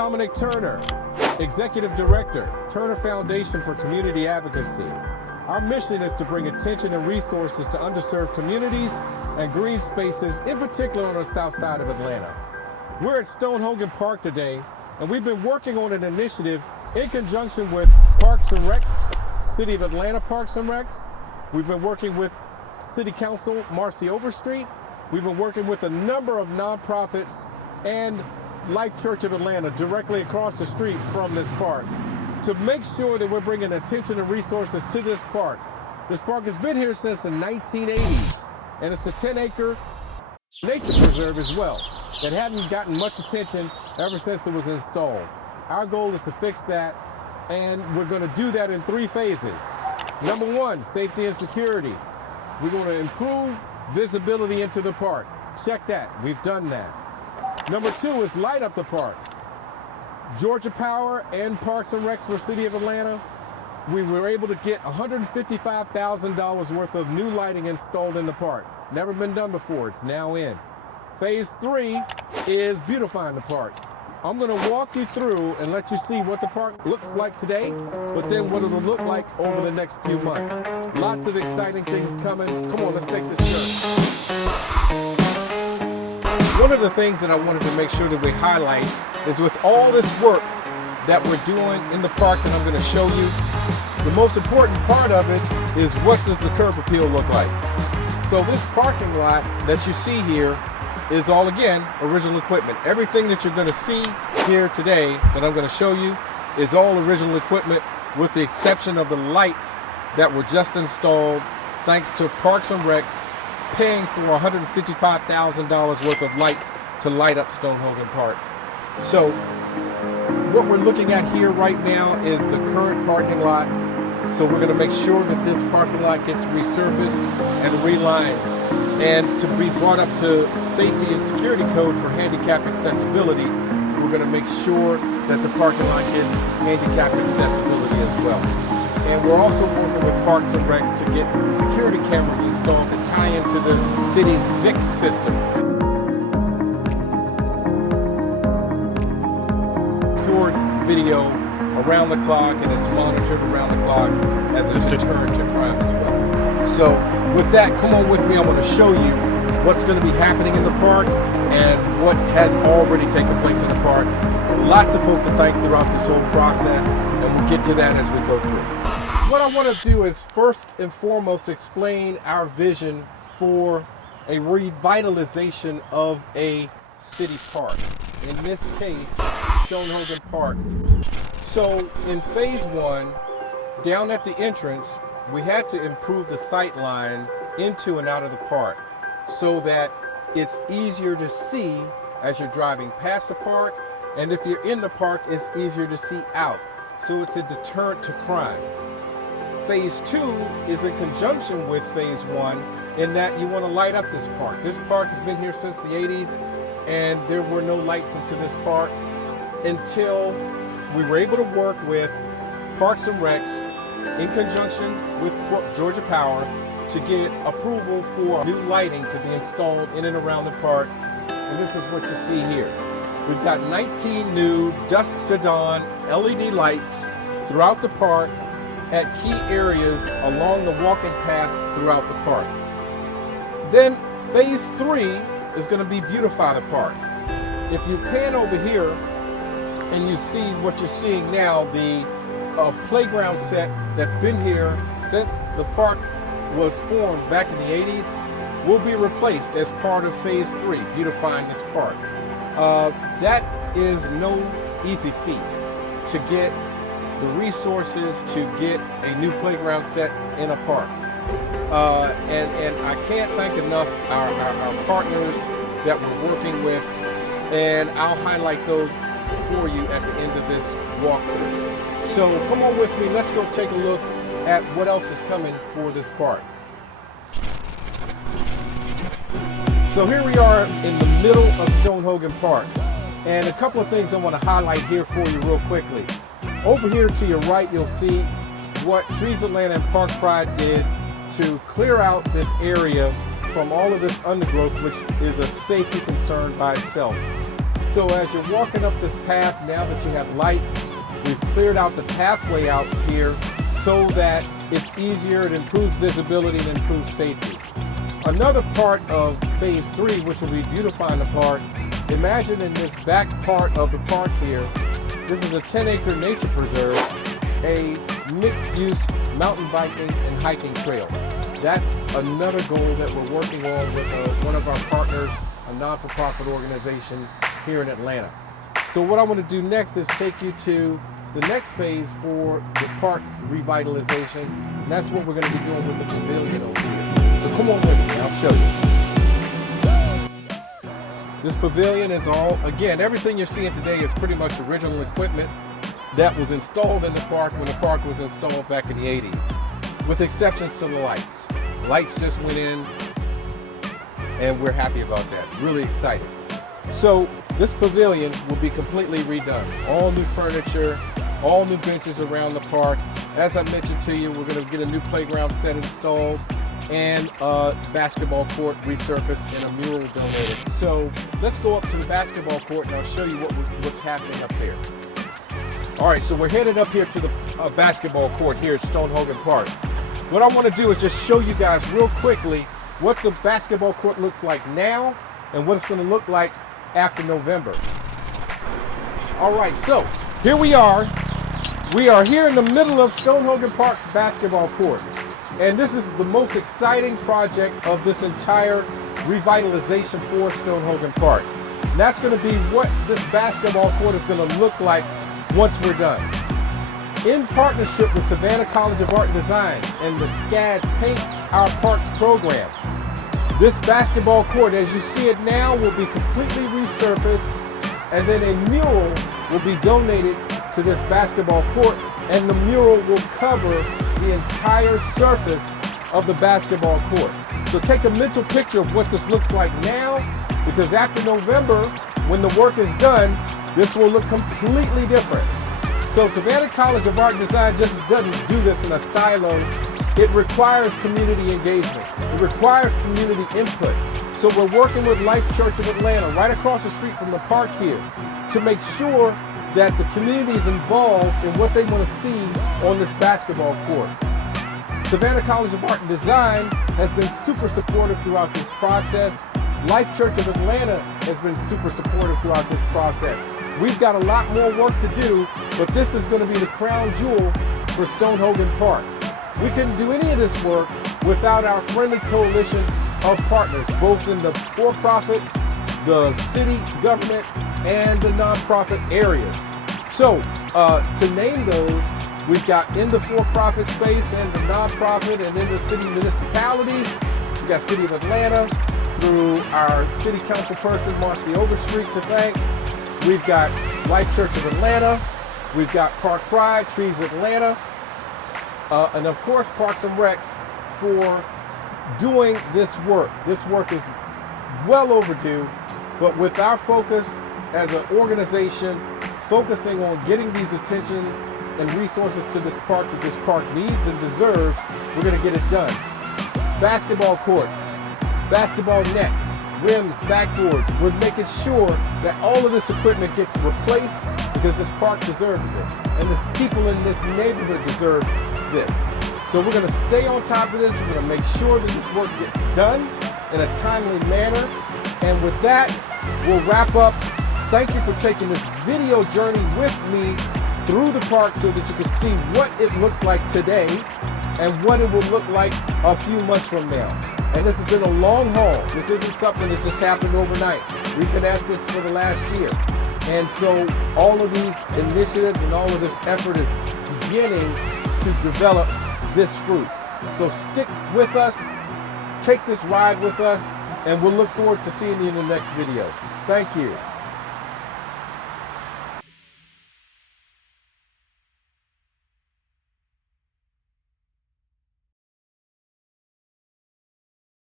Dominic Turner, Executive Director, Turner Foundation for Community Advocacy. Our mission is to bring attention and resources to underserved communities and green spaces, in particular on the south side of Atlanta. We're at Stone Hogan Park today, and we've been working on an initiative in conjunction with Parks and Recs, City of Atlanta Parks and Recs. We've been working with City Council Marcy Overstreet. We've been working with a number of nonprofits and Life Church of Atlanta directly across the street from this park to make sure that we're bringing attention and resources to this park. This park has been here since the 1980s, and it's a 10-acre nature preserve as well that hadn't gotten much attention ever since it was installed. Our goal is to fix that, and we're going to do that in 3 phases. Number 1, safety and security. We're going to improve visibility into the park. Check that, we've done that. Number 2 is light up the park. Georgia Power and Parks and Recs for City of Atlanta, we were able to get $155,000 worth of new lighting installed in the park. Never been done before, it's now in. Phase 3 is beautifying the park. I'm going to walk you through and let you see what the park looks like today, but then what it'll look like over the next few months. Lots of exciting things coming. Come on, let's take this journey. One of the things that I wanted to make sure that we highlight is with all this work that we're doing in the park that I'm going to show you, the most important part of it is what does the curb appeal look like. So this parking lot that you see here is all, again, original equipment. Everything that you're going to see here today that I'm going to show you is all original equipment, with the exception of the lights that were just installed thanks to Parks and Recs paying for $155,000 worth of lights to light up Stone Hogan Park. So what we're looking at here right now is the current parking lot. So we're going to make sure that this parking lot gets resurfaced and relined, and to be brought up to safety and security code for handicap accessibility. We're going to make sure that the parking lot gets handicap accessibility as well. And we're also working with Parks and Recs to get security cameras installed that tie into the city's VIC system. Towards video around the clock, and it's monitored around the clock as a deterrent to crime as well. So with that, come on with me. I want to show you what's going to be happening in the park and what has already taken place in the park. Lots of folk to thank throughout this whole process, and we'll get to that as we go through. What I want to do is first and foremost explain our vision for a revitalization of a city park. In this case, Stone Hogan Park. So in phase 1, down at the entrance, we had to improve the sight line into and out of the park so that it's easier to see as you're driving past the park, and if you're in the park, it's easier to see out. So it's a deterrent to crime. Phase 2 is in conjunction with phase 1 in that you want to light up this park. This park has been here since the 80s, and there were no lights into this park until we were able to work with Parks and Recs in conjunction with Georgia Power to get approval for new lighting to be installed in and around the park. And this is what you see here. We've got 19 new dusk to dawn LED lights throughout the park at key areas along the walking path throughout the park. Then phase 3 is going to be beautify the park. If you pan over here and you see what you're seeing now, the playground set that's been here since the park was formed back in the 80s will be replaced as part of phase 3, beautifying this park. That is no easy feat to get the resources to get a new playground set in a park. And I can't thank enough our partners that we're working with, and I'll highlight those for you at the end of this walkthrough. So come on with me, let's go take a look at what else is coming for this park. So here we are in the middle of Stone Hogan Park, and a couple of things I want to highlight here for you real quickly. Over here to your right, you'll see what Trees Atlanta and Park Pride did to clear out this area from all of this undergrowth, which is a safety concern by itself. So as you're walking up this path, now that you have lights, we've cleared out the pathway out here so that it's easier, it improves visibility and improves safety. Another part of phase 3, which will be beautifying the park, imagine in this back part of the park here, this is a 10-acre nature preserve, a mixed-use mountain biking and hiking trail. That's another goal that we're working on with one of our partners, a non-for-profit organization here in Atlanta. So what I want to do next is take you to the next phase for the park's revitalization, and that's what we're going to be doing with the pavilion over here. So come on with me, I'll show you. This pavilion is all, again, everything you're seeing today is pretty much original equipment that was installed in the park when the park was installed back in the 80s, with exceptions to the lights. Lights just went in, and we're happy about that, really excited. So this pavilion will be completely redone. All new furniture, all new benches around the park. As I mentioned to you, we're going to get a new playground set installed and a basketball court resurfaced and a mural donated. So let's go up to the basketball court and I'll show you what's happening up there. All right, so we're headed up here to the basketball court here at Stone Hogan Park. What I want to do is just show you guys real quickly what the basketball court looks like now and what it's going to look like after November. All right, so here we are. We are here in the middle of Stone Hogan Park's basketball court. And this is the most exciting project of this entire revitalization for Stone Hogan Park. And that's going to be what this basketball court is going to look like once we're done. In partnership with Savannah College of Art and Design and the SCAD Paint Our Parks program, this basketball court, as you see it now, will be completely resurfaced, and then a mural will be donated to this basketball court, and the mural will cover the entire surface of the basketball court. So take a mental picture of what this looks like now, because after November, when the work is done, this will look completely different. So Savannah College of Art and Design just doesn't do this in a silo. It requires community engagement. It requires community input. So we're working with Life Church of Atlanta right across the street from the park here to make sure that the community is involved in what they want to see on this basketball court. Savannah College of Art and Design has been super supportive throughout this process. Life Church of Atlanta has been super supportive throughout this process. We've got a lot more work to do, but this is going to be the crown jewel for Stone Hogan Park. We couldn't do any of this work without our friendly coalition of partners, both in the for-profit, the city government, and the nonprofit areas. So to name those, we've got in the for-profit space and the nonprofit and in the city municipalities. We've got City of Atlanta through our city council person, Marcy Overstreet, to thank. We've got Life Church of Atlanta. We've got Park Pride, Trees Atlanta. And of course, Parks and Recs for doing this work. This work is well overdue, but with our focus as an organization, focusing on getting these attention and resources to this park that this park needs and deserves, we're going to get it done. Basketball courts, basketball nets, rims, backboards. We're making sure that all of this equipment gets replaced because this park deserves it. And the people in this neighborhood deserve this. So we're going to stay on top of this. We're going to make sure that this work gets done in a timely manner. And with that, we'll wrap up. Thank you for taking this video journey with me through the park so that you can see what it looks like today and what it will look like a few months from now. And this has been a long haul. This isn't something that just happened overnight. We've been at this for the last year. And so all of these initiatives and all of this effort is beginning to develop this fruit. So stick with us, take this ride with us, and we'll look forward to seeing you in the next video. Thank you.